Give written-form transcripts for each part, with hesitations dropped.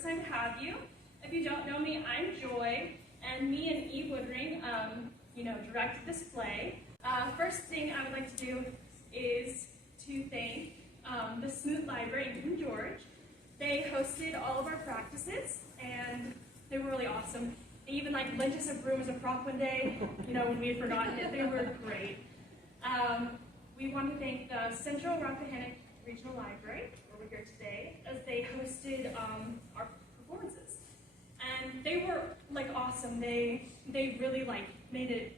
excited to have you. If you don't know me, I'm Joy, and me and Eve Woodring, directed this play. First thing I would like to do is to thank the Smoot Library in King George. They hosted all of our practices, and they were really awesome. They even lent us a broom as a prop one day, when we had forgotten it. They were great. We want to thank the Central Rappahannock Regional Library over here today, as they hosted our performances. And they were awesome. They really made it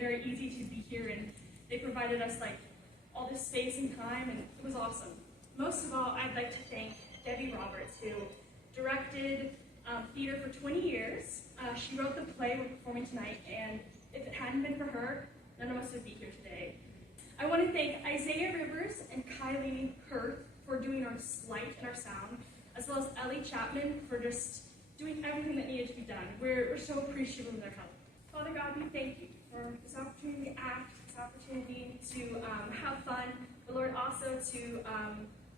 very easy to be here, and they provided us all this space and time, and it was awesome. Most of all, I'd like to thank Debbie Roberts, who directed theater for 20 years. She wrote the play we're performing tonight, and if it hadn't been for her, none of us would be here today. I want to thank Isaiah Rivers and Kylie Hirth for doing our light and our sound, as well as Ellie Chapman for just doing everything that needed to be done. We're so appreciative of their help. Father God, we thank you for this opportunity to act, this opportunity to have fun, but Lord, also to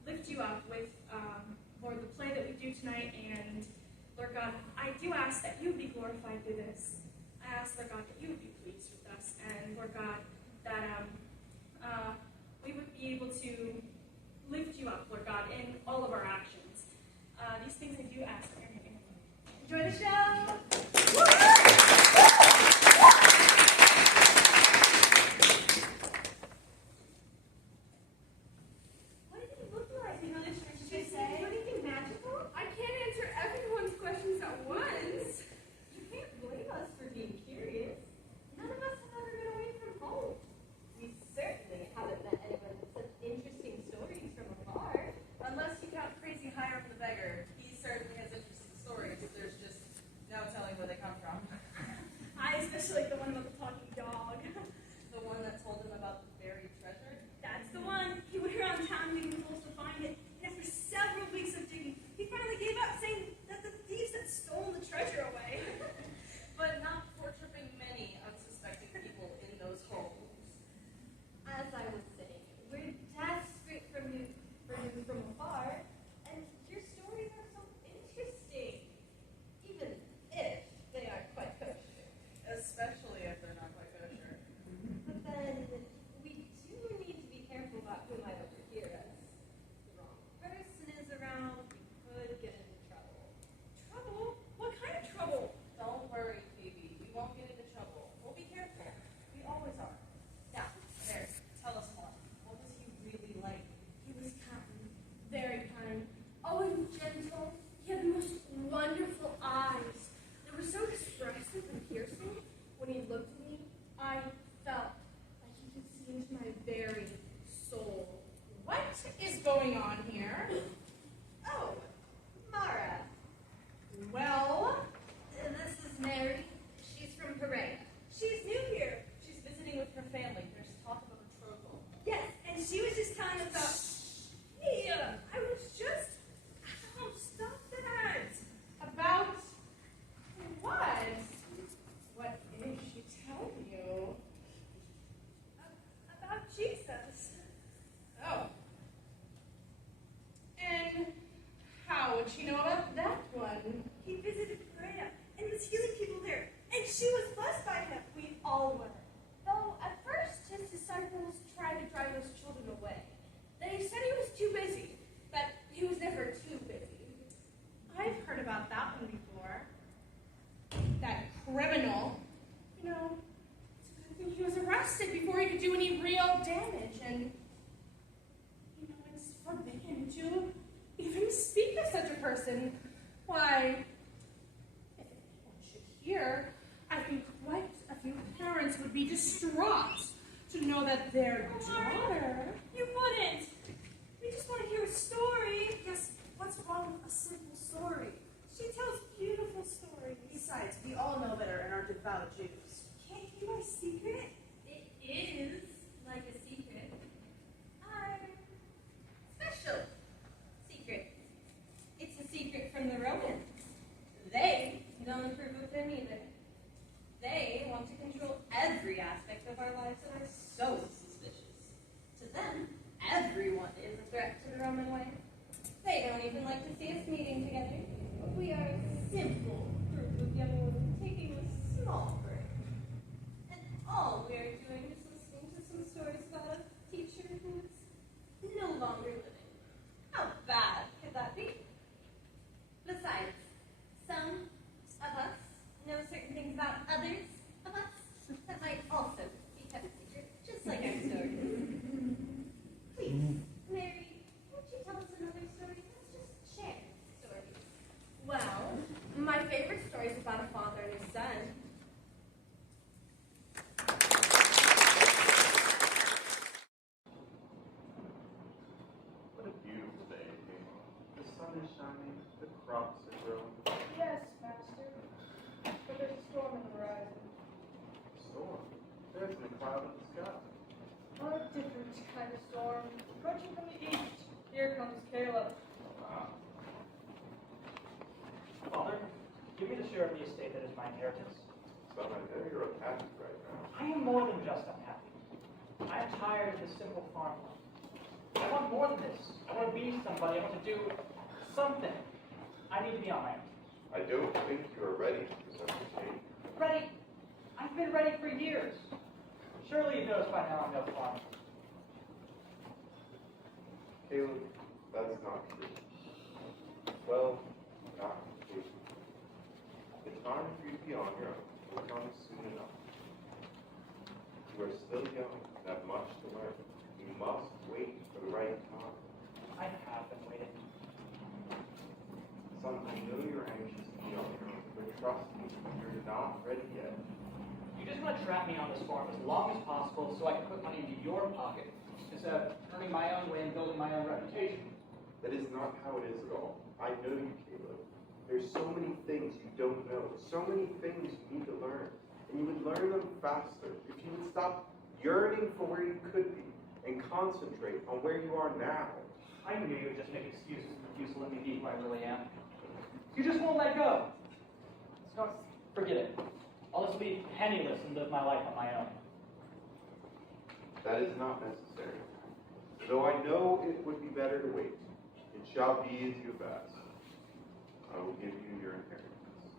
lift you up with, Lord, the play that we do tonight. And Lord God, I do ask that you would be glorified through this. I ask, Lord God, that you would be pleased with us, and Lord God, that we would be able to lift you up, Lord God, in all of our actions. These things I do ask in your name. Enjoy the show! What did it look like? Did you say anything magical? I can't answer everyone's questions at once. You can't blame us for being curious. None of us have ever been away from home. We certainly haven't met anyone with such interesting stories from afar. Unless you count Crazy Hiram the Beggar. He certainly has interesting stories. There's just no telling where they come from. I especially like the one about the talking dog. The one that told him about the buried treasure? That's the one. He went around town leaving fools to find it. And after several weeks of digging, he finally gave up, saying that the thieves had stolen the treasure away. But not before tripping many unsuspecting people in those holes. As I was saying, we're desperate for news from afar, and your stories are so interesting, even if they aren't quite kosher. Especially if they're not quite kosher. But then, we do need to be careful about who might overhear us. The wrong person is around, we could get into trouble. Trouble? What kind of trouble? Don't worry, Phoebe. We won't get into trouble. We'll be careful. We always are. Now, there. Tell us more. What was he really like? He was kind, very kind, oh, and gentle. He had the most wonderful eyes. They were so expressive and piercing. When he looked at me, I felt like he could see into my very soul. What is going on here? Oh, Mara. Well, This is Mary. She's from Perea. She's new here. she's visiting with her family. There's talk of a betrothal. Yes, and she was just telling us about. Hey, I was just. Oh, stop that. About what? What did she tell you? About Jesus. Oh. And how would she know about that one? He visited Perea and was healing people there, and she was blessed by him. We all were. Though at first his disciples tried to drive those children away. They said he was too busy, but he was never too busy. I've heard about that one before. That criminal. It's a good thing he was arrested before he could do any real damage. And, it's forbidden to even speak of such a person. Why, if anyone should hear, I think quite a few parents would be distraught to know that their daughter... You wouldn't. We just want to hear a story. Yes, what's wrong with a simple story? She tells beautiful stories. Besides, we all know better and are devout Jews. Can't you keep my secret? It is like a secret. Our special secret. It's a secret from the Romans. They don't approve of them either. They want to control every aspect of our lives and are so suspicious. To them, everyone is a threat to the Roman way. sun is shining, the crops are growing. Yes, master. But there's a storm on the horizon. Storm. There's a cloud in the sky. A different kind of storm. Approaching from the east. Here comes Caleb. Father, give me the share of the estate that is my inheritance. Son, I know you're unhappy right now. I am more than just unhappy. I am tired of this simple farm life. I want more than this. I want to be somebody. I want to do something. I need to be on my own. I don't think you are ready for such a change. Ready? I've been ready for years. Surely you've noticed by now I'm no farmer. Caleb, that's not true. Well, not completely. The time for you to be on your own will come soon enough. You are still young and have much to learn. You must wait for the right time. I have been waiting. Son, I know you're anxious to be on your own, but trust me, you're not ready yet. You just want to trap me on this farm as long as possible so I can put money into your pocket instead of earning my own way and building my own reputation. That is not how it is at all. I know you, Caleb. There's so many things you don't know, so many things you need to learn, and you would learn them faster if you would stop yearning for where you could be and concentrate on where you are now. I knew you would just make excuses and refuse to let me be who I really am. You just won't let go. So forget it. I'll just be penniless and live my life on my own. That is not necessary. Though I know it would be better to wait, it shall be as you have asked. I will give you your inheritance.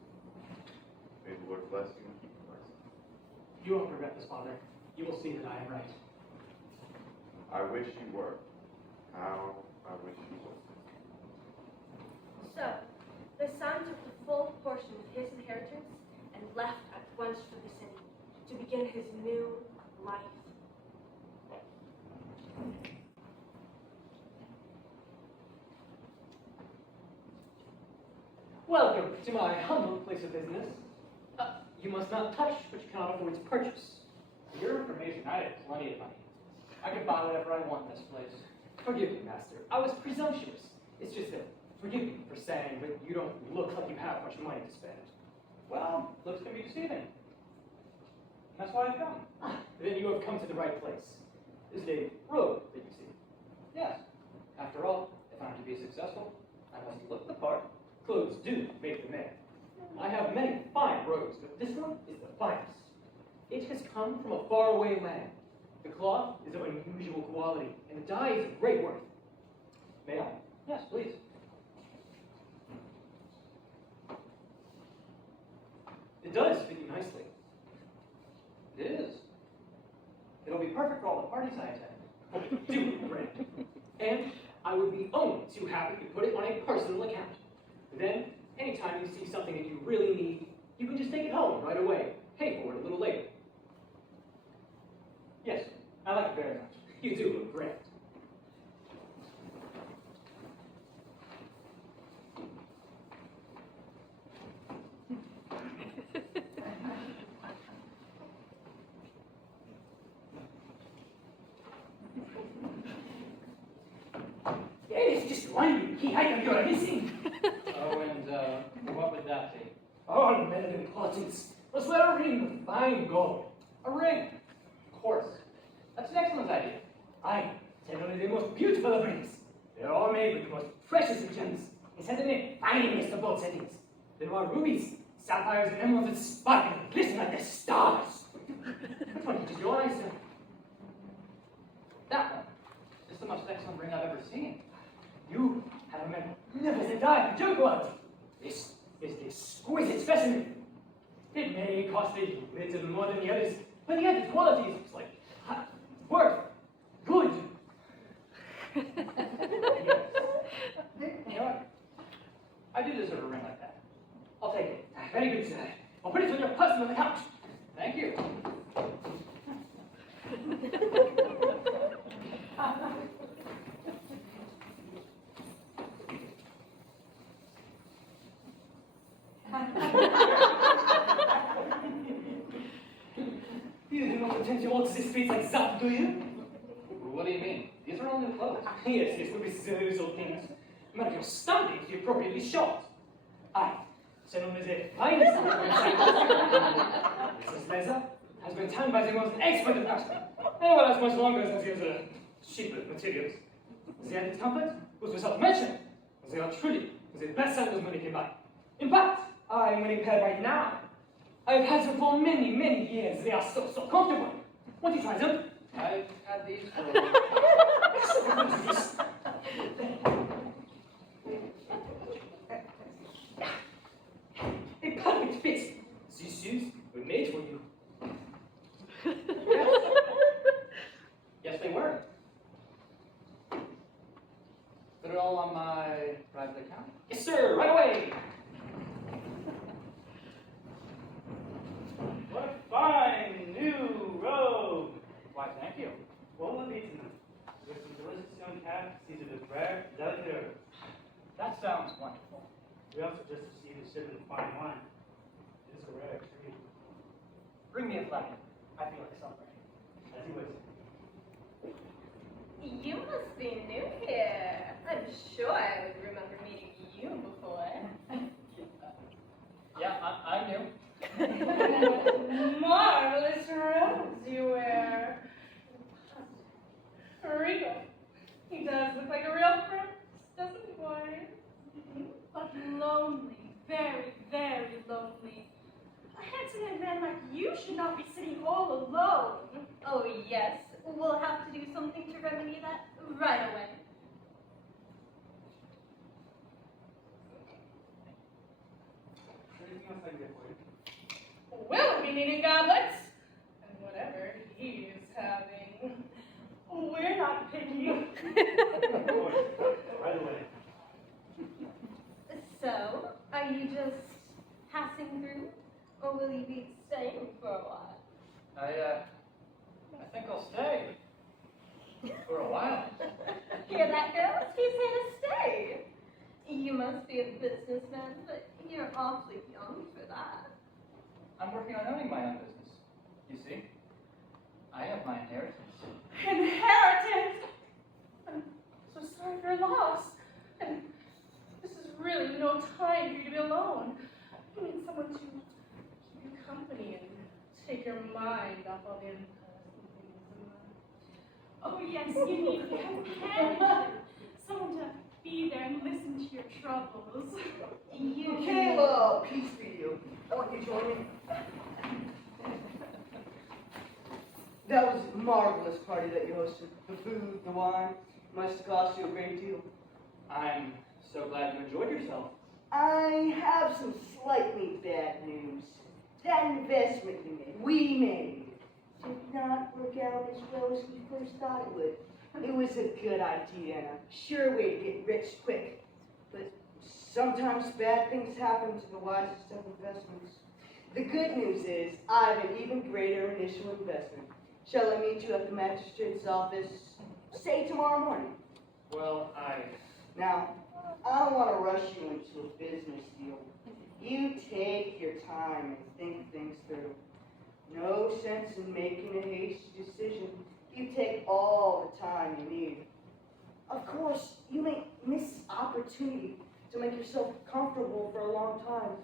May the Lord bless you and keep you blessed. You won't regret this, Father. You will see that I am right. I wish you were. How I wish you were. So, the son took the full portion of his inheritance and left at once for the city to begin his new life. Welcome to my humble place of business. You must not touch what you cannot afford to purchase. For your information, I have plenty of money. I can buy whatever I want in this place. Forgive me, master. I was presumptuous. It's just that, forgive me for saying that you don't look like you have much money to spend. Well, looks can be deceiving. That's why I've come. Then you have come to the right place. This is a road that you see. Yes. After all, if I'm to be successful, I must look the part. Clothes do make the man. I have many fine robes, but this one is the finest. It has come from a faraway land. The cloth is of unusual quality, and the dye is of great worth. May I? Yes, please. It does fit you nicely. It is. It'll be perfect for all the parties I attend. Do great. And I would be only too happy to put it on a personal account. Then, anytime you see something that you really need, you can just take it home right away. Pay for it a little later. Yes, I like it very much. You do look great. It's just one key item you're missing. Oh, and what would that be? Oh, men of importance. Let's wear a ring of fine gold. A ring? Of course. That's an excellent idea. I send only the most beautiful of rings. They're all made with the most precious of gems, and sent in the finest of both settings. There are rubies, sapphires, and emeralds that sparkle and glisten like the stars. Which one catches your eye, sir? That one. It's the most excellent ring I've ever seen. You have a magnificent eye for gem quality. This is the exquisite specimen. It may cost a little more than the others, but yet its quality is like worth good. You know what? I do deserve a ring like that. I'll take it. Very good, sir. I'll put it on your personal account. Thank you. You do not intend to walk the streets like that, do you? What do you mean? These are all new clothes. Yes, yes, we serve things. no matter your standing to be appropriately shot. I, c'est nommé the finest of Mrs. Leather has been tanned by the most expert of craftsmen. Anyone else much longer than the other cheaper materials. The added comfort goes without mention. They are truly the best sellers money can buy. In fact, I am wearing a pair right now. I've had them for many, many years. They are so comfortable. Want to try them? I've had these for A perfect fit. These shoes were made for you. Yes, they were. Put it all on my private account. Yes, sir, right away. What a fine new robe! Why, thank you. What will it be tonight? With some delicious young calf, seasoned with rare, delicate herbs. That sounds wonderful. We also just received a shipment of fine wine. It is a rare treat. Bring me a flagon. I feel like celebrating. As you wish. You must be new here. I'm sure I would remember meeting you before. Yeah, I knew. Marvelous robes you wear. Regal. He does look like a real prince, doesn't he, boy? But lonely, very, very lonely. A handsome young man like you should not be sitting all alone. Oh, yes. We'll have to do something to remedy that right away. Anything else I can get for you? We'll be needing goblets. And whatever he's having. We're not picky. Of course. Right away. So, are you just passing through, or will you be staying for a while? I think I'll stay. For a while. Hear that, girls? He's here to stay. You must be a businessman, but you're awfully young for that. I'm working on owning my own business. You see? I have my inheritance. Inheritance! I'm so sorry for your loss. And this is really no time for you to be alone. You need someone to keep you company and take your mind off all the unpleasant things in life. Oh yes, you need companionship. Someone to be there and listen to your troubles. Caleb, peace be you. I want you to join me. That was a marvelous party that you hosted. The food, the wine, must have cost you a great deal. I'm so glad you enjoyed yourself. I have some slightly bad news. That investment we made, did not work out as well as we first thought it would. It was a good idea and a sure way to get rich quick. But sometimes bad things happen to the wisest of investments. The good news is I have an even greater initial investment. Shall I meet you at the magistrate's office, say tomorrow morning? Well, Now, I don't want to rush you into a business deal. You take your time and think things through. No sense in making a hasty decision. You take all the time you need. Of course, you may miss the opportunity to make yourself comfortable for a long time.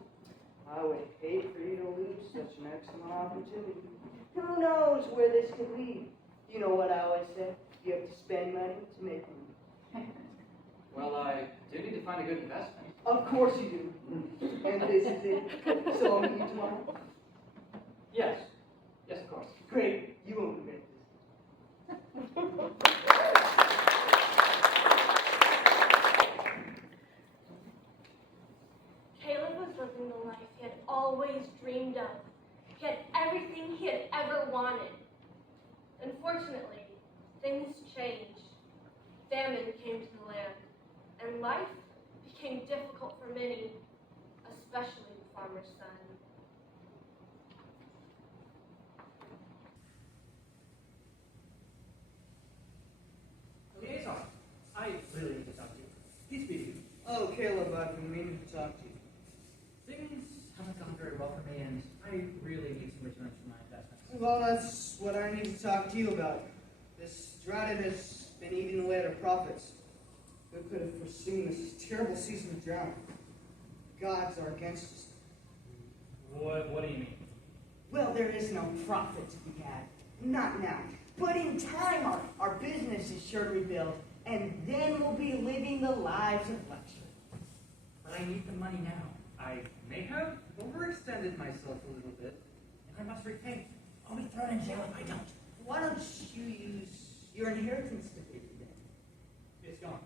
I would hate for you to lose such an excellent opportunity. Who knows where this could lead? You know what I always say, you have to spend money to make money. Well, I do need to find a good investment. Of course you do. And this is it. So I'll meet you tomorrow. yes. Yes, of course. Great. You won't regret this. Caleb was living the life he had always dreamed of. He had everything he had ever wanted. Unfortunately, things changed. Famine came to the land, and life became difficult for many, especially the farmer's son. Liaison, I really need to talk to you. Please be. Oh, Caleb, I've been meaning to talk to you. Things haven't gone very well for me, and I really need some returns from my investments. Well, that's what I need to talk to you about. This drought has been eating away at our profits. Who could have foreseen this terrible season of drought? Gods are against us. What do you mean? Well, there is no profit to be had. Not now. But in time, our business is sure to rebuild, and then we'll be living the lives of luxury. But I need the money now. I may have overextended myself a little bit, and I must repay. I'll be thrown in jail if I don't. Why don't you use your inheritance to pay for that? It's gone.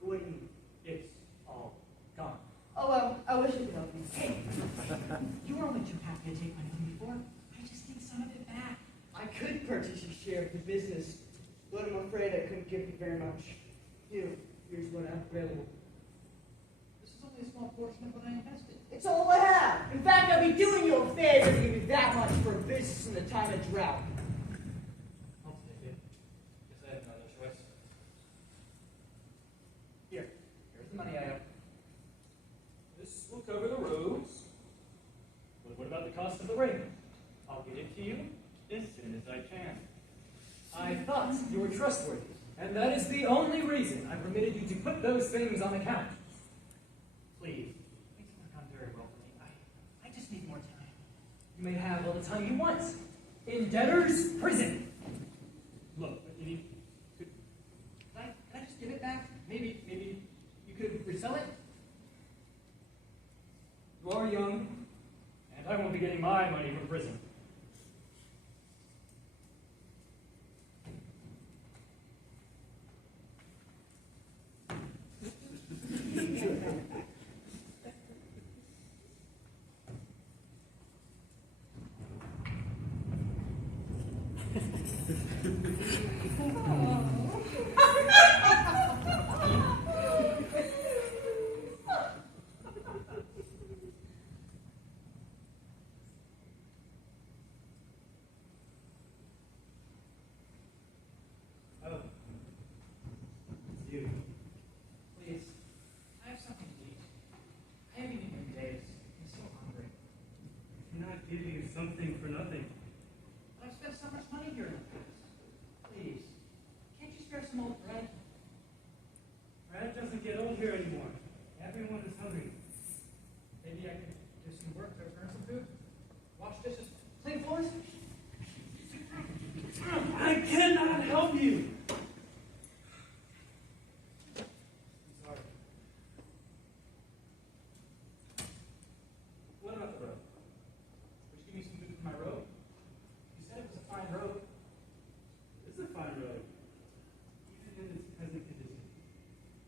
What do you mean? It's all gone. Oh, well, I wish you could help me. Hey, you were only too happy to take my money before. I just need some of it back. I could purchase your share of the business, but I'm afraid I couldn't give you very much. Here's what I have available. This is only a small portion of what I invested. It's all I have. In fact, I'll be doing you a favor to give you that much for a business in the time of drought. I'll take it. Guess I have no other choice. Here's the money I owe. This will cover the roads. But what about the cost of the ring? I'll get it to you as soon as I can. I thought you were trustworthy, and that is the only reason I permitted you to put those things on account. Please. Things have gone very well for me. I just need more time. You may have all the time you want in debtor's prison. Look, you Can I just give it back? Maybe you could resell it? You are young, and I won't be getting my money from prison. Oh. It's you. Please. I have something to eat. I haven't eaten in days. I'm so hungry. I cannot give you something for nothing. But I've spent so much money here in the past. Please. Can't you spare some old bread? Brad doesn't get old here anymore. Everyone is hungry. Maybe I could do some work to earn some food? Wash dishes? Clean floors? I cannot help you. I'm sorry. What about the road? Would you give me some food for my road? You said it was a fine road. It's a fine road, even in its present condition.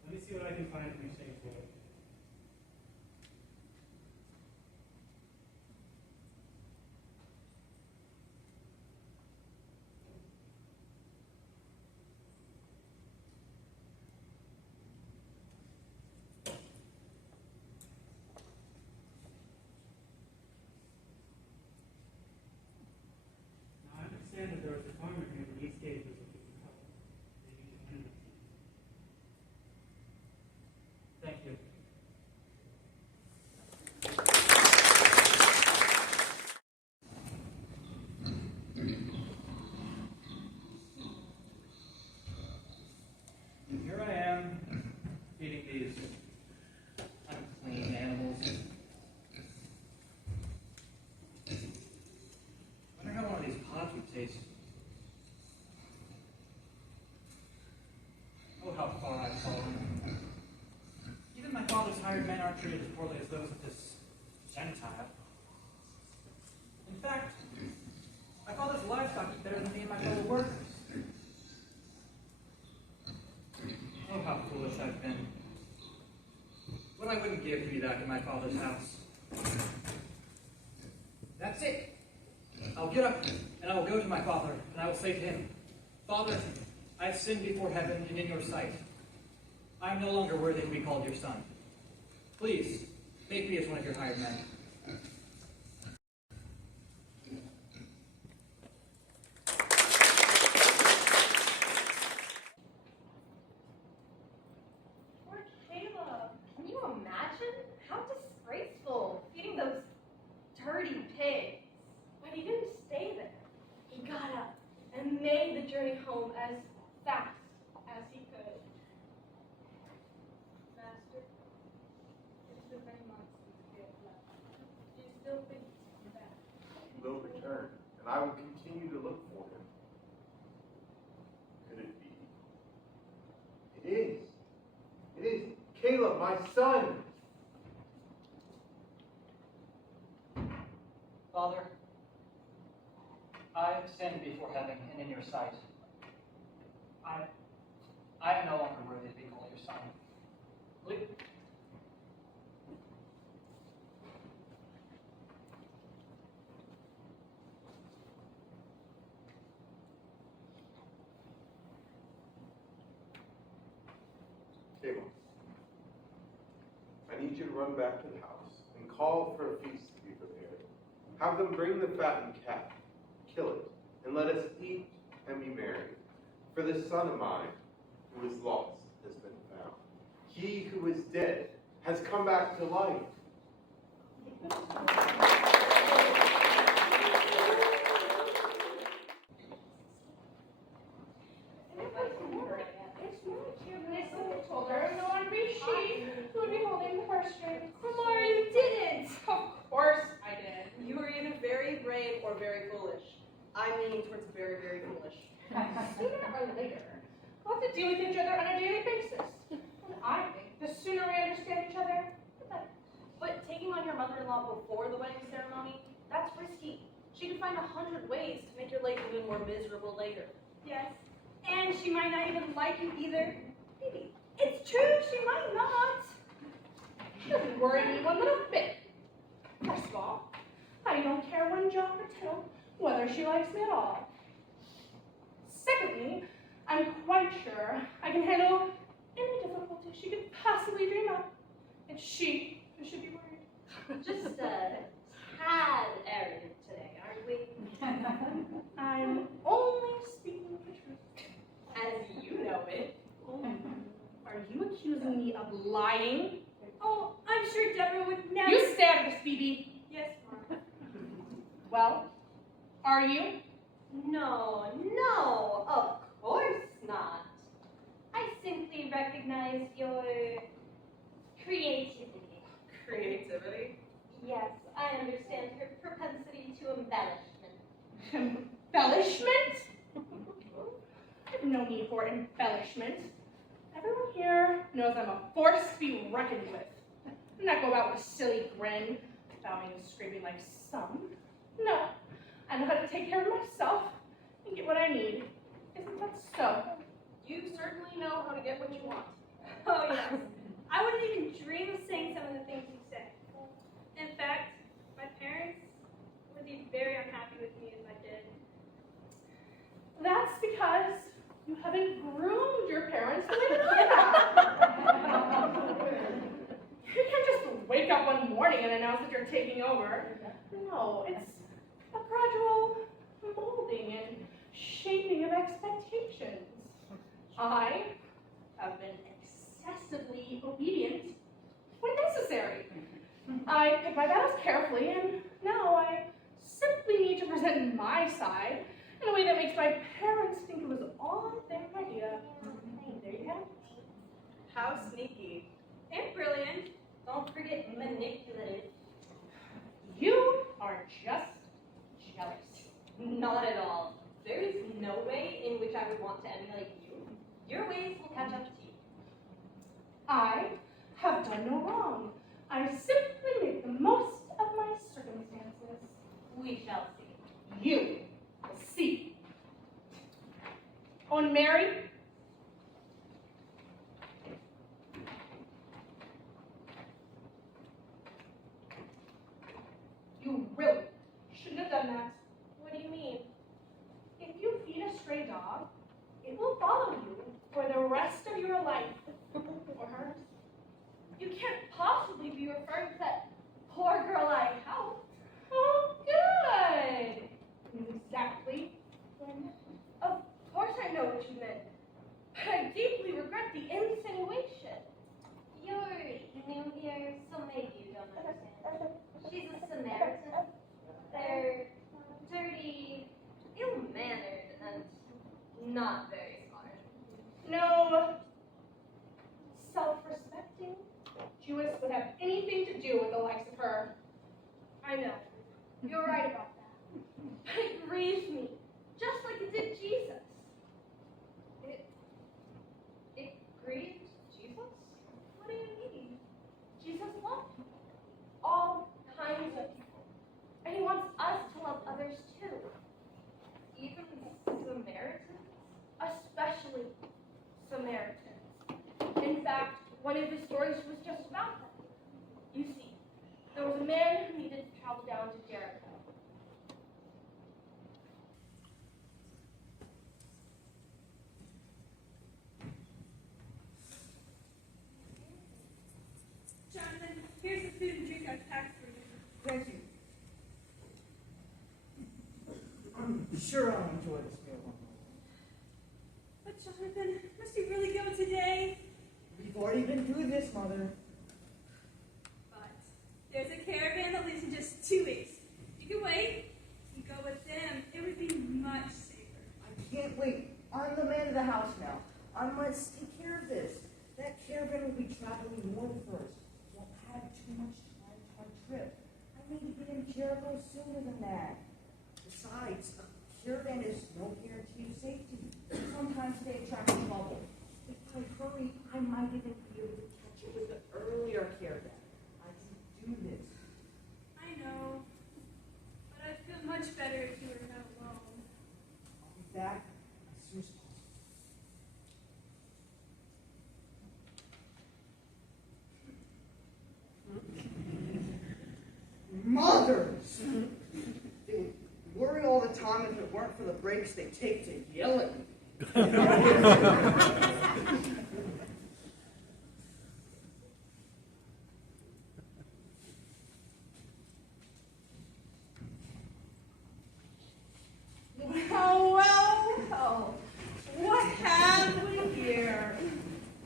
Let me see what I can find in exchange for it. Now, I understand that there is a farmer here in Eastgate who is looking for help. Maybe you can handle it. Thank you. And here I am, feeding these unclean animals. I wonder how one of these pods would taste. Oh, how far I've fallen. Even my father's hired men aren't treated as poorly as those of this Gentile. In fact, my father's livestock is better than me and my fellow workers. Oh, how foolish I've been. What I wouldn't give to be back in my father's house. That's it. I'll get up and I will go to my father and I will say to him, Father, I have sinned before heaven and in your sight. I am no longer worthy to be called your son. Please, make me as one of your hired men. Poor Caleb. Can you imagine? How disgraceful. Feeding those dirty pigs. But he didn't stay there. He got up and made the journey home as fast as he could. still waiting to come back. He will return, and I will continue to look for him. Could it be? It is. It is Caleb, my son. Father, I have sinned before heaven and in your sight. I am no longer worthy to be called your son. Please. Caleb, I need you to run back to the house and call for a feast to be prepared. Have them bring the fattened calf, kill it, and let us eat and be merry. For this son of mine, who was lost, has been found. He who was dead has come back to life. I told her no one would be she who would be holding the purse strings. Lamar, you didn't! Of course I did. You were either very brave or very foolish. I'm leaning towards very, very foolish. Sooner or later, we'll have to deal with each other on a daily basis. And I think the sooner we understand each other, the better. But taking on your mother-in-law before the wedding ceremony, that's risky. She could find 100 ways to make your life even more miserable later. Yes. And she might not even like you either. Maybe. It's true, she might not. Doesn't worry me one little bit. First of all, I don't care one jot or tittle whether she likes me at all. Secondly, I'm quite sure I can handle any difficulty she could possibly dream up. It's she who should be worried. Just a tad arrogant today, aren't we? I'm only speaking the truth. As you know it. Are you accusing me of lying? Oh, I'm sure Deborah would never. You stand, Miss Phoebe. Yes, Mom. Well, are you? No, of course not. I simply recognize your creativity. Creativity? Yes, I understand her propensity to embellishment. Embellishment? No need for embellishment. Everyone here knows I'm a force to be reckoned with. I'm not go about with a silly grin, bowing and screaming like some. No, I know how to take care of myself and get what I need. Isn't that so? You certainly know how to get what you want. Oh, yes. I wouldn't even dream of saying some of the things you say. In fact, my parents would be very unhappy with me if I did. That's because you haven't groomed your parents the way that I have. You can't just wake up one morning and announce that you're taking over. No, it's a gradual molding and shaping of expectations. I have been excessively obedient when necessary. I pick my battles carefully, and now I simply need to present my side in a way that makes my parents think it was all their idea. There you have it. How sneaky. And brilliant. Don't forget manipulative. You are just jealous. Not at all. There is no way in which I would want to emulate you. Your ways will catch up to you. I have done no wrong. I simply make the most of my circumstances. We shall see. You will see. On Mary, you really shouldn't have done that. What do you mean? If you feed a stray dog, it will follow you for the rest of your life. Or hers. You can't possibly be referring to that poor girl I helped. Oh, good. Exactly. Of course I know what you meant. But I deeply regret the insinuation. You're new here, so maybe you don't understand. She's a Samaritan. They're dirty, ill-mannered, and not very smart. No self-respecting Jewess would have anything to do with the likes of her. I I know. You're right about that. But it grieves me, just like it did Jesus. It grieved Jesus? What do you mean? Jesus loved people, all kinds of people. And he wants us to love others too. Even Samaritans? Especially Samaritans. In fact, one of his stories was just about that. You see, there was a man who needed to travel down to Jericho. Jonathan, here's the food and drink I've packed for you. Thank you. I'm sure I'll enjoy this meal one more. But Jonathan, must we really go today? We've already been through this, Mother. But there's a caravan that leaves in just 2 weeks. You can wait and go with them. It would be much safer. I can't wait. I'm the man of the house now. I must take care of this. That caravan will be traveling north first. Won't add too much time to our trip. I need to get in Jericho sooner than that. Besides, a caravan is no guarantee of safety. Sometimes they attract trouble. If I hurry, I might even be able to catch it with the earlier caravan. I can do this. I know. But I'd feel much better if you were not alone. I'll be back as soon as possible. Mothers! They would worry all the time if it weren't for the breaks they take to yell at me. Well. What have we here?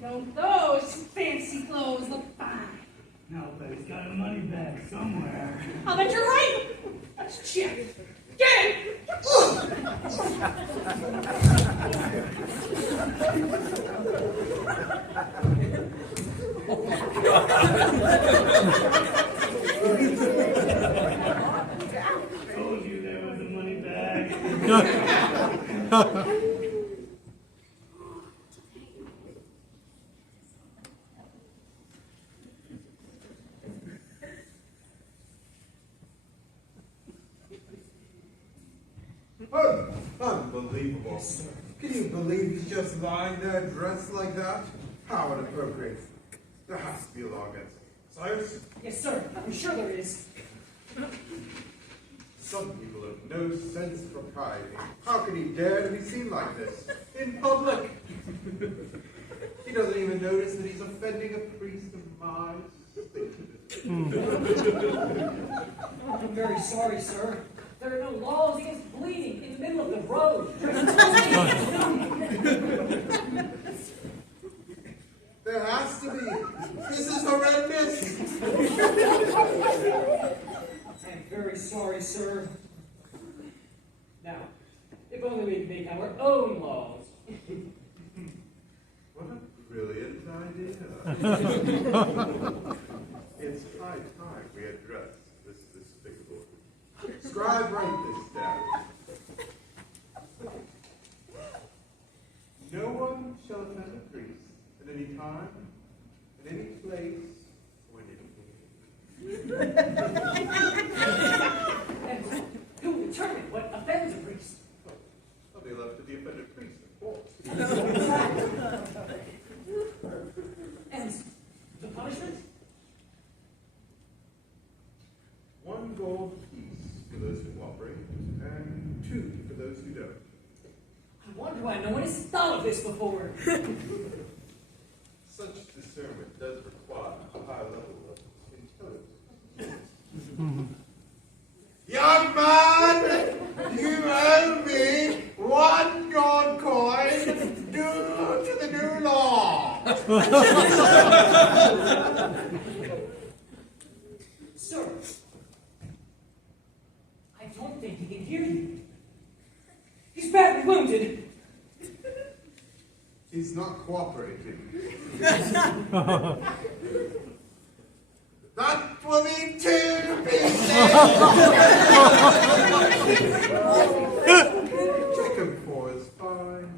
Don't those fancy clothes look fine? No, but he's got a money bag somewhere. I'll bet you're right. Let's check. Get it! Told you there was a money bag. Oh, unbelievable. Can you believe he's just lying there dressed like that? How inappropriate. There has to be a law against it. Cyrus? Yes, sir. I'm sure there is. Some people have no sense of propriety. How can he dare to be seen like this? In public? He doesn't even notice that he's offending a priest of mine. I'm very sorry, sir. There are no laws against bleeding in the middle of the road. There has to be. This is horrendous. I'm very sorry, sir. Now, if only we could make our own laws. What a brilliant idea. It's high time we address this despicable. Scribe, write this down. No one shall offend a priest at any time, in any place, or in any And who will determine what offends a priest? I'll be left to the offended priest, of course. And the punishment? 1 gold piece for those who cooperate, and 2 for those who don't. I wonder why no one has thought of this before. Such discernment does require a high level of intelligence. Young man, you owe me 1 gold coin due to the new law. Sir, I don't think he can hear you. He's badly wounded. He's not cooperating. That will be 2 pieces. Chicken four is fine.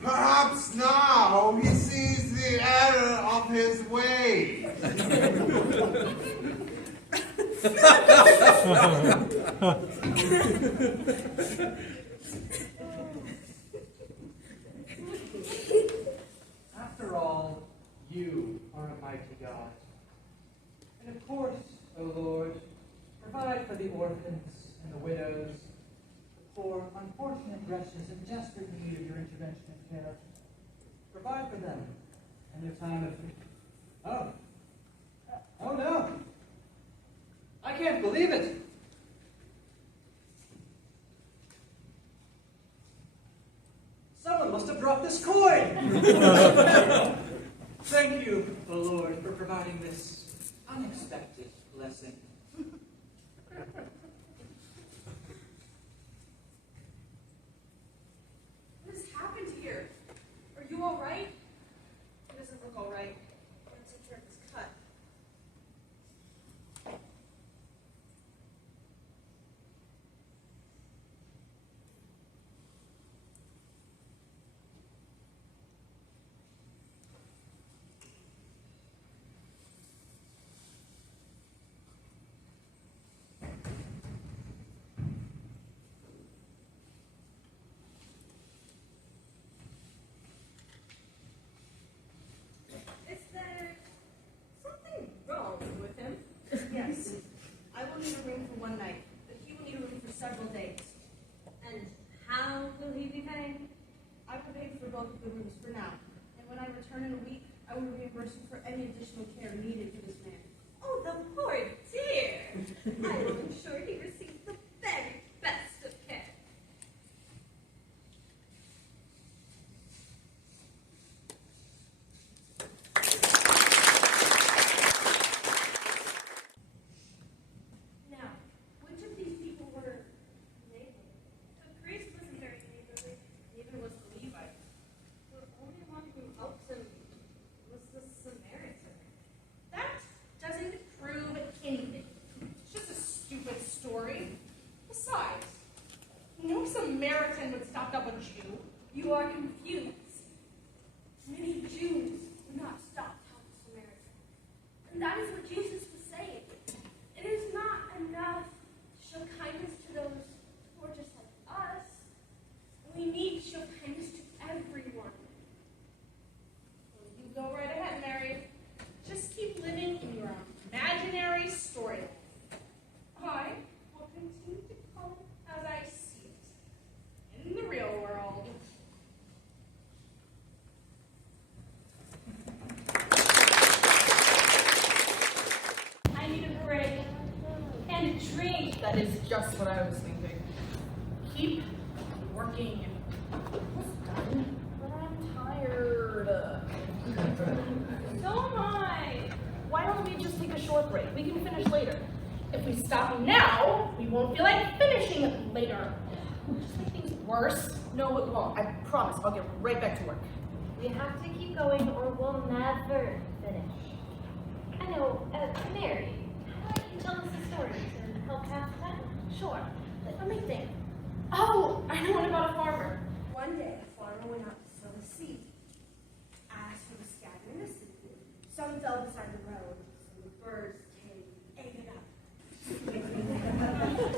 Perhaps now he sees the error of his ways. After all, you are a mighty God. And of course, O Lord, provide for the orphans and the widows, the poor, unfortunate wretches in desperate need of your intervention and care. Provide for them in their time of need. Oh no! I can't believe it! Someone must have dropped this coin! Thank you, O Lord, for providing this unexpected blessing. What has happened here? Are you all right? It doesn't look all right. I'm going to take care of this cut. Is there something wrong with him? Yes. I will need a room for one night, but he will need a room for several days. And how will he be paying? I will pay for both of the rooms for now, and when I return in a week, I will reimburse you for any additional care needed for this man. Oh, the poor dear! I will ensure he receives the very best of care. Now, which of these people were neighborly? But Grace wasn't very neighborly. Neither was the Levite. The only one who helped him was the Samaritan. That doesn't prove anything. It's just a stupid story. Besides, no Samaritan would stop up a Jew. You are confused. Many Jews would not stop to help the Samaritan. And that is what Jesus was saying. It is not enough to show kindness to those who are just like us. We need to show kindness to everyone. Well, you go right ahead, Mary. Just keep living in your imaginary storyline. I will continue to call it as I see it. In the real world. I need a break. And a drink. That is just what I was thinking. Keep working. Almost done, but I'm tired. So am I. Why don't we just take a short break? We can finish later. If we stop now, we won't feel like finishing later. We'll just make things worse. No, it won't. I promise. I'll get right back to work. We have to keep going or we'll never finish. I know, Mary, how about you tell us a story to help pass the time? Sure. Let me think. Oh, I know one about a farmer. One day, a farmer went out to sow a seed. As he was scattering the seed, some fell beside the road. Some birds came, ate it up.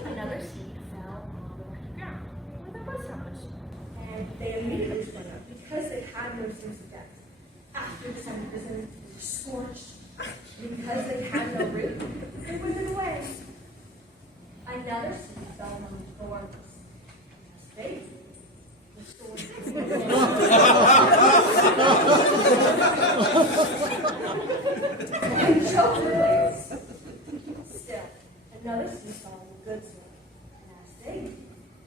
Another seed fell on the rocky ground, where there was not much. And they immediately sprung up because they had no sense of death. After the sun had risen, they were scorched. Because they had no root, they withered away. Another seed fell among the thorns. As they grew, the thorns and choked the place. Still, another seed fell in good soil. And as they grew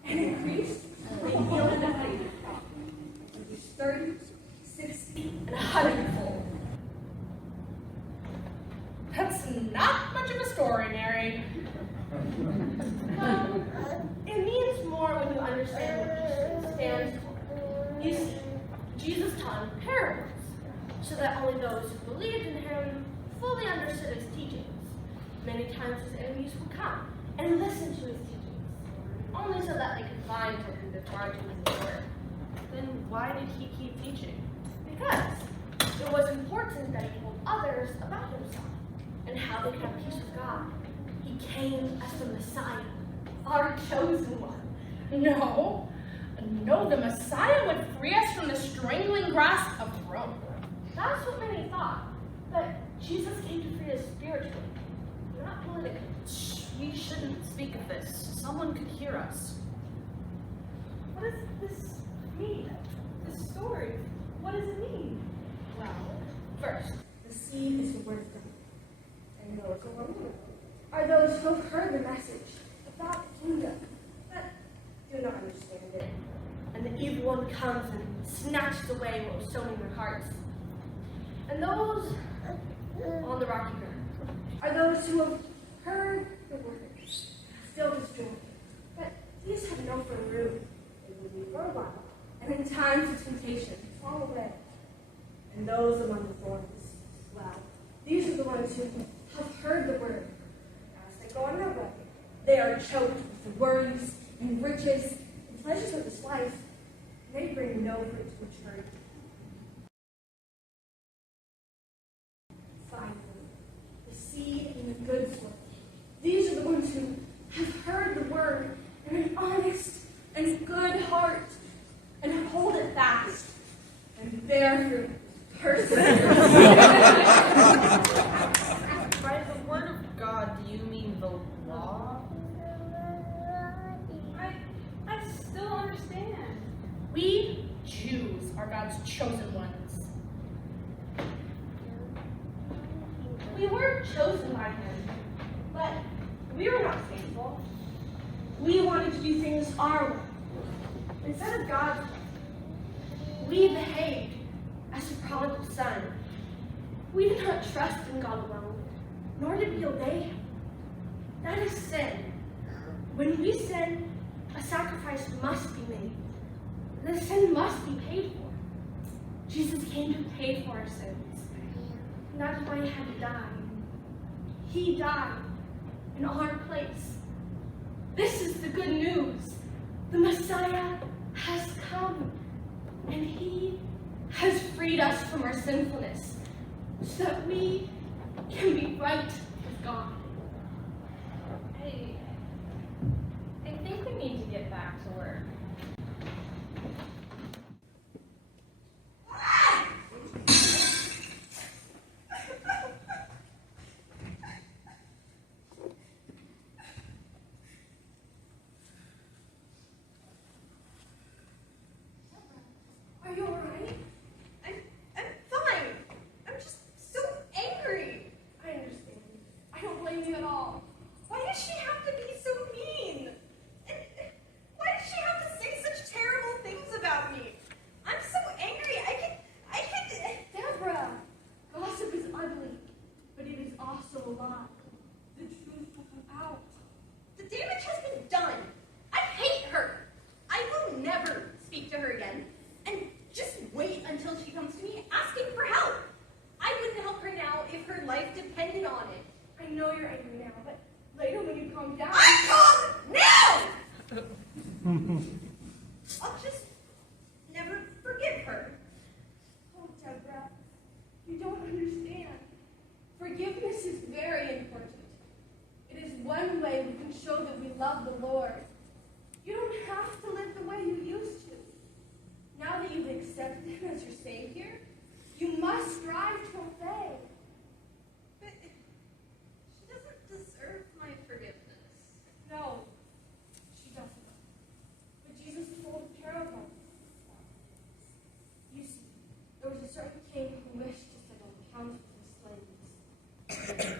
and increased, they yielded a mighty crop. It produced 30, 60, and 100-fold. That's so that only those who believed in him fully understood his teachings. Many times his enemies would come and listen to his teachings, only so that they could find him before doing his work. Then why did he keep teaching? Because it was important that he told others about himself and how they could have peace with God. He came as the Messiah, our chosen one. No, the Messiah would free us from the strangling grasp of Rome. That's what many thought. But Jesus came to free us spiritually, not politically. We shouldn't speak of this. Someone could hear us. What does this mean? This story, what does it mean? Well, first, the seed is the word of God. And those who Are those who have heard the message about the kingdom, but do not understand it. And the evil one comes and snatches away what was sown in their hearts. And those on the rocky ground are those who have heard the word, still destroyed. But these have no firm root. They believe for a while, and in times of temptation, fall away. And those among the thorns, well, these are the ones who have heard the word. As they go on their way, they are choked with the worries and riches and pleasures of this life. They bring no fruit to maturity. Finally, the seed and the good soil. These are the ones who have heard the word in an honest and good heart and hold it fast and bear fruit. By the word of God, do you mean the law? I still understand. We Jews are God's chosen ones. We were chosen by him, but we were not faithful. We wanted to do things our way, instead of God's way. We behaved as the prodigal son. We did not trust in God alone, nor did we obey him. That is sin. When we sin, a sacrifice must be made. The sin must be paid for. Jesus came to pay for our sins. And that's why he had to die. He died in our place. This is the good news. The Messiah has come, and he has freed us from our sinfulness so that we can be right with God. I think we need to get back to work. Are you alright? I'm fine. I'm just so angry. I understand. I don't blame you at all. Why does she have to be so mean? And why does she have to say such terrible things about me? I'm so angry. I can. Deborah, gossip is ugly, but it is also a lie. The truth will come out. The damage has been done. I hate her. I will never speak to her again. And just wait until she comes to me asking for help. I wouldn't help her now if her life depended on it. I know you're angry now, but later when you calm down... I'm calm now! I'll just never forgive her. Oh, Deborah, you don't understand. Forgiveness is very important. It is one way we can show that we love the Lord. You don't have to live the way you used to. Now that you've accepted him as your Savior, you must strive to obey. But she doesn't deserve my forgiveness. No, she doesn't. But Jesus told a parable. You see, there was a certain king who wished to settle accounts with his slaves.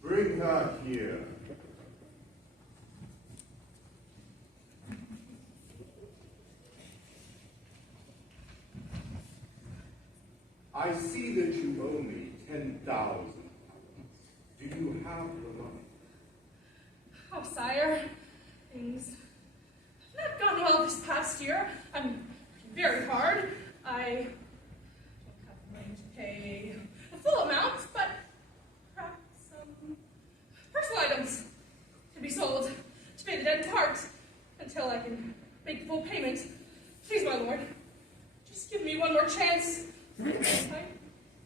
Bring her here. I see that you owe me 10,000. Do you have the money? Oh, sire, things ones to be sold to pay the dead part until I can make full payment. Please, my lord, just give me one more chance. I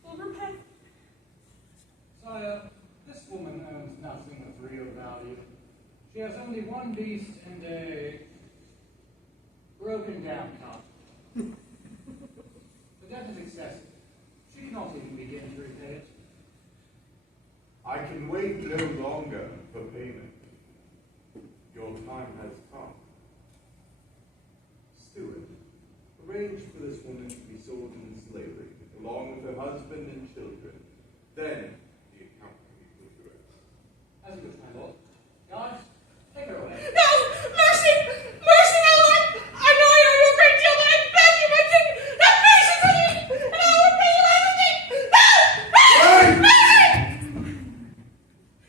will repay. Sire, this woman owns nothing of real value. She has only one beast and a broken down cot. The debt is excessive. She cannot even begin to repay it. I can wait no longer for payment. Your time has come. Steward, arrange for this woman to be sold into slavery, along with her husband and children. Then the account can be put to rest. As it is, my lord. Guards, take her away. No! Mercy! Mercy, my lord! I know I owe you a great deal, but I beg you, my king, have patience with me, and I will pay you everything! No! Mercy!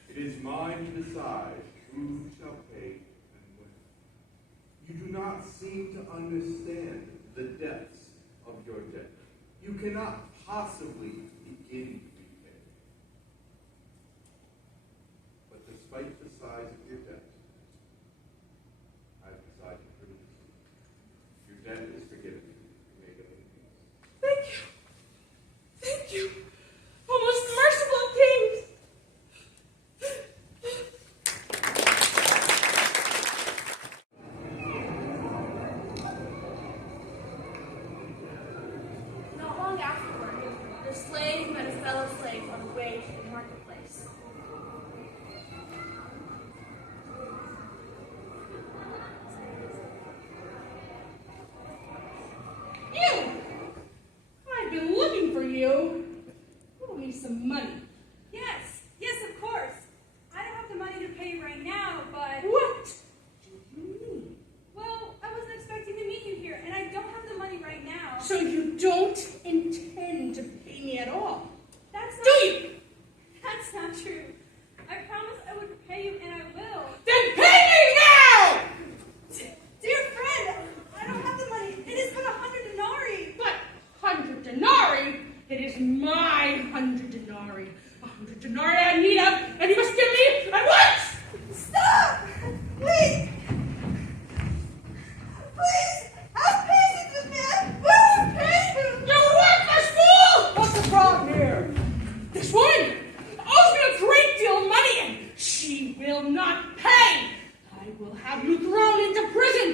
It is mine to decide who shall pay and when. You do not seem to understand the depths of your debt. You cannot possibly begin to repay. But despite the size of your debt, I've decided to release you. Your debt is forgiven. You may go in peace. Thank you. Thank you. O most merciful of kings. Not long afterward, the slave met a fellow slave on the way to the marketplace. You! I've been looking for you. You owe me some money. Yes, of course. I don't have the money to pay you right now, but... What do you mean? Well, I wasn't expecting to meet you here, and I don't have the money right now. So you don't intend to pay me at all? That's not... Do you? That's not true. I promised I would pay you, and I will. Then pay me now! Dear friend, I don't have the money. It is but 100 denarii. What? 100 denarii? It is my 100 denarii. 100 denarii I need of, and you must give me at once! Stop! Please! Please! Have patience with me! I will pay you! You worthless fool! What's the problem here? This woman owes me a great deal of money, and she will not pay. I will have you thrown into prison.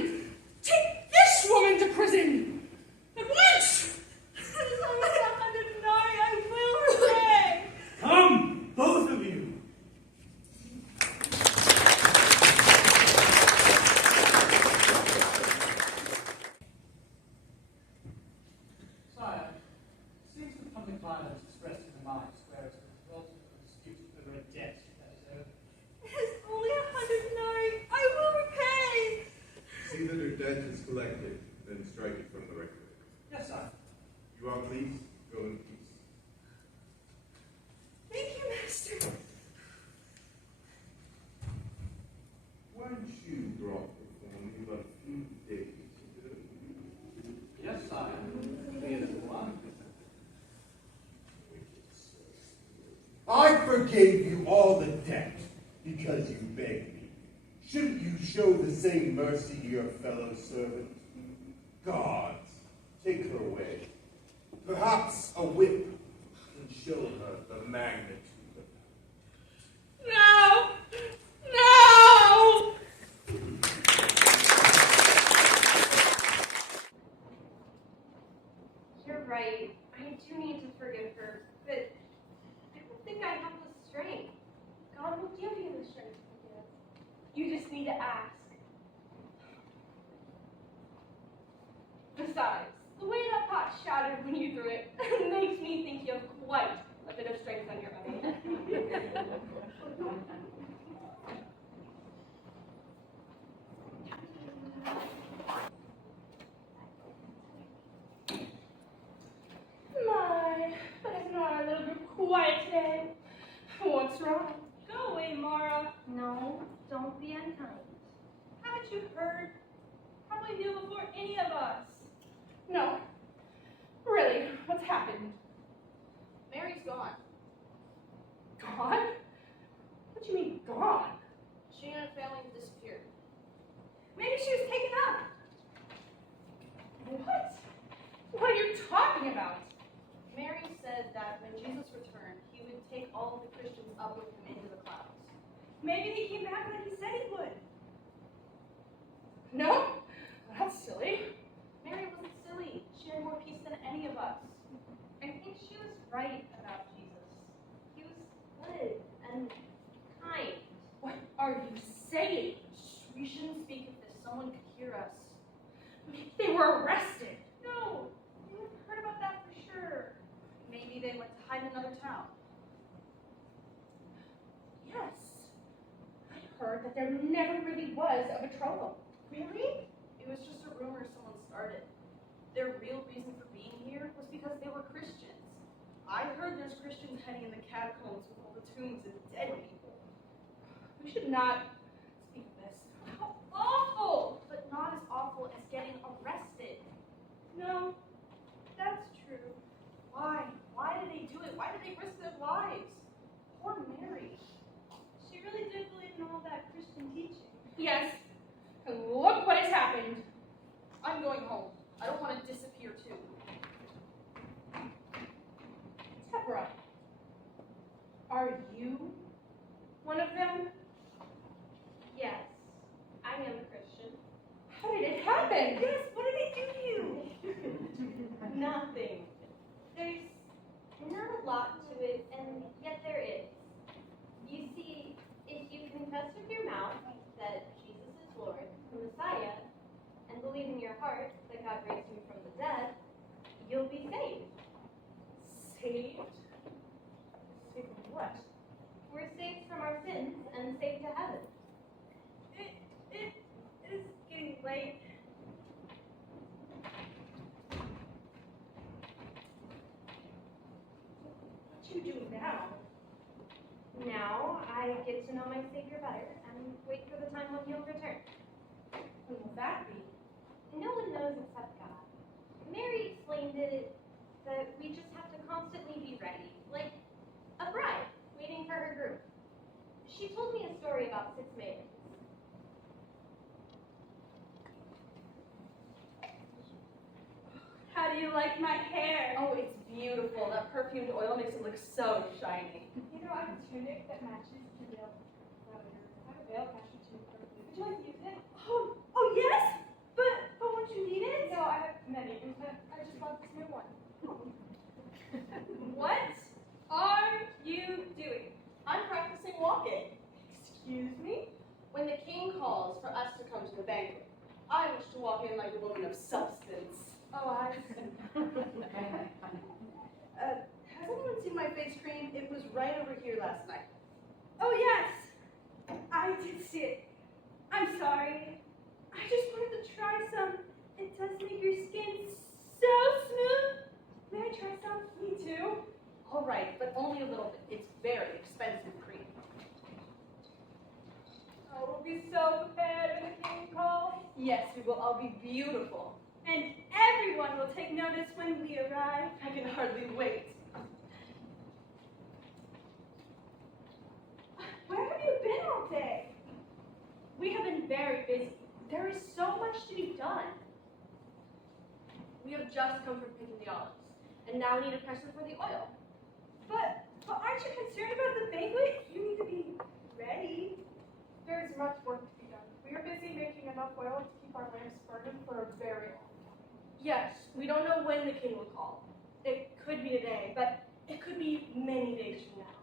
Take this woman to prison at once. It is only 100 denarii. I will repay. Come, both of you. Sire, it seems the public violence expressed in the mine square is the result of a dispute over a debt that is owed. It is only 100 denarii. I will repay. See that her debt is collected, then strike it from the record. Yes, sire. You are pleased? Go in peace. Thank you, master. Weren't you brought before me but a few days ago? Yes, sire. Clear as one. I forgave you all the debt because you begged me. Shouldn't you show the same mercy to your fellow servant? Gods, take her away. Perhaps a whip can show her the magnitude of it. No! No! You're right. I do need to forgive her, but I don't think I have the strength. God will give you the strength to forgive. You just need to ask. Besides, the way that pot shattered when you threw it makes me think you have quite a bit of strength on your own. My, but isn't our little group quiet today? What's wrong? Go away, Mara. No, don't be unkind. Haven't you heard? Probably knew before any of us. No. Really, what's happened? Mary's gone. Gone? What do you mean, gone? failing to disappear. Maybe she was taken up. What? What are you talking about? Mary said that when Jesus returned, he would take all of the Christians up with him into the clouds. Maybe he came back when he said he would. No? That's silly. Mary wasn't silly. She had more peace than any of us. I think she was right about Jesus. He was good and kind. What are you saying? Shh, we shouldn't speak of this. Someone could hear us. They were arrested. No, we haven't heard about that for sure. Maybe they went to hide in another town. Yes. I heard that there never really was a betrothal. Really? It was just a rumor someone started. Their real reason for being here was because they were Christians. I heard there's Christians hiding in the catacombs with all the tombs of dead people. We should not speak of this. How awful! But not as awful as getting arrested. No, that's true. Why? Why did they do it? Why did they risk their lives? Poor Mary. She really did believe in all that Christian teaching. Yes. And look what has happened. I'm going home. I don't want to disappear too. Deborah, are you one of them? Yes, I am a Christian. How did it happen? Yes, what did they do to you? Nothing. There's not a lot to it, and yet there is. You see, if you confess with your mouth that Jesus is Lord, the Messiah, and believe in your heart that God raised him from the dead, you'll be saved. Saved? Saved from what? We're saved from our sins and saved to heaven. It is getting late. What you do now? Now I get to know my Savior better and wait for the time when he'll return. When will that be? No one knows except God. Mary explained it that we just have to constantly be ready, like a bride waiting for her groom. She told me a story about 6 maidens. How do you like my hair? Oh, it's beautiful. That perfumed oil makes it look so shiny. You know, I have a tunic that matches your veil. I have a veil that matches your perfume. Would you like to use it? Oh yes! But won't you need it? No, I have many. I just bought this new one. What are you doing? I'm practicing walking. Excuse me? When the king calls for us to come to the banquet, I wish to walk in like a woman of substance. Oh, I see. Has anyone seen my face cream? It was right over here last night. Oh yes! I did see it. I'm sorry. I just wanted to try some. It does make your skin so smooth. May I try some? Me too. All right, but only a little bit. It's very expensive cream. I will be so prepared when the king calls. Yes, we will all be beautiful. And everyone will take notice when we arrive. I can hardly wait. Where have you been all day? We have been very busy. There is so much to be done. We have just come from picking the olives, and now we need a presser for the oil. But aren't you concerned about the banquet? You need to be ready. There is much work to be done. We are busy making enough oil to keep our lamps burning for a very long time. Yes, we don't know when the king will call. It could be today, but it could be many days from now.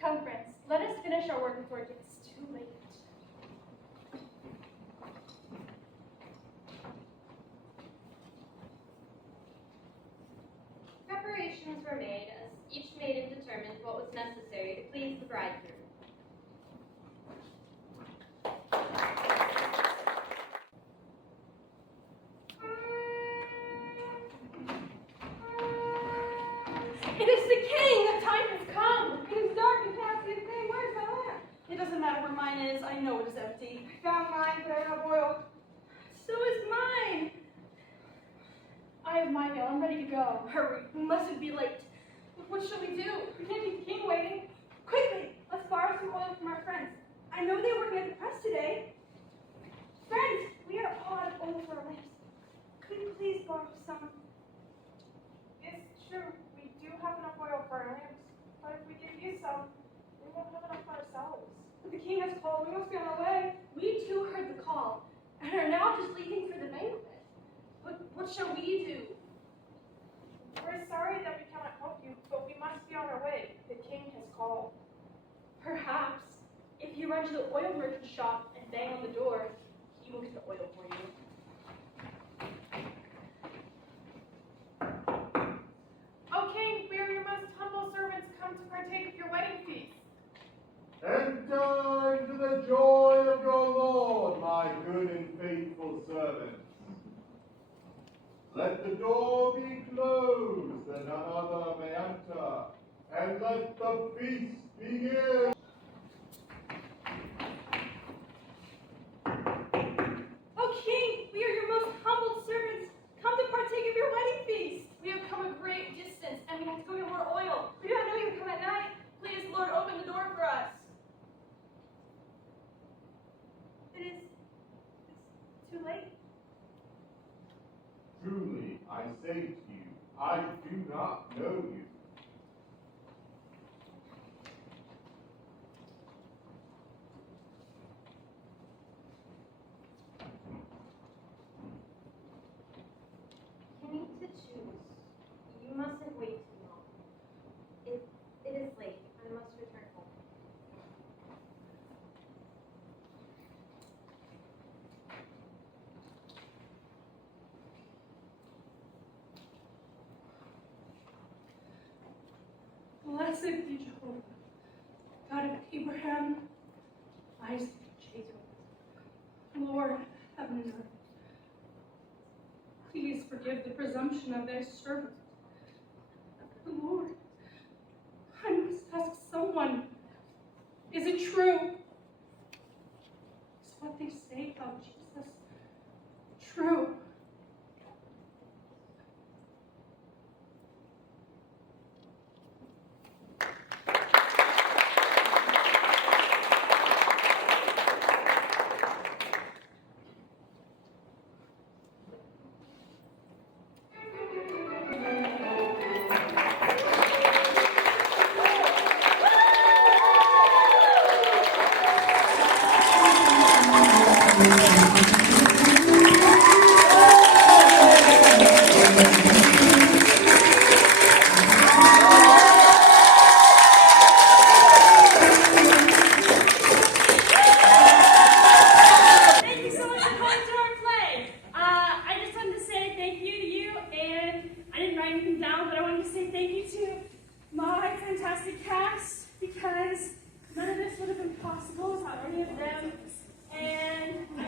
Come, friends, let us finish our work before it gets too late. Preparations were made as each maiden determined what was necessary to please the bridegroom. It is the king! The time has come! It is dark and past the thing. Where's my lamp? It doesn't matter where mine is. I know it is empty. I found mine, but I don't have oil. So is mine. I have my meal. I'm ready to go. Hurry, we mustn't be late. What shall we do? We can't keep the king waiting. Quickly, let's borrow some oil from our friends. I know they're working at just called. We must be on our way. We too heard the call and are now just leaving for the banquet. What shall we do? We're sorry that we cannot help you, but we must be on our way. The king has called. Perhaps if you run to the oil merchant shop and bang on the door, he will get the oil for you. O king, we are your most humble servants come to partake of your wedding feast. Enter into the joy of your Lord, my good and faithful servants. Let the door be closed, that none other may enter, and let the feast begin. O king, we are your most humbled servants, come to partake of your wedding feast. We have come a great distance, and we have to go get more oil. We do not know you come at night. Please, Lord, open the door for us. It's too late. Truly, I say to you, I do not know you. You need to choose. You mustn't wait too long. It is late. I must return home. Blessed be Jehovah, God of Abraham, Isaac, and Jacob, Lord, heaven and earth. Please forgive the presumption of thy servant. Lord, I must ask someone, is it true? Is what they say about Jesus true? Thank you so much for coming to our play. I just wanted to say thank you to you, and I didn't write anything down, but I wanted to say thank you to my fantastic cast, because none of this would have been possible without any of them. And I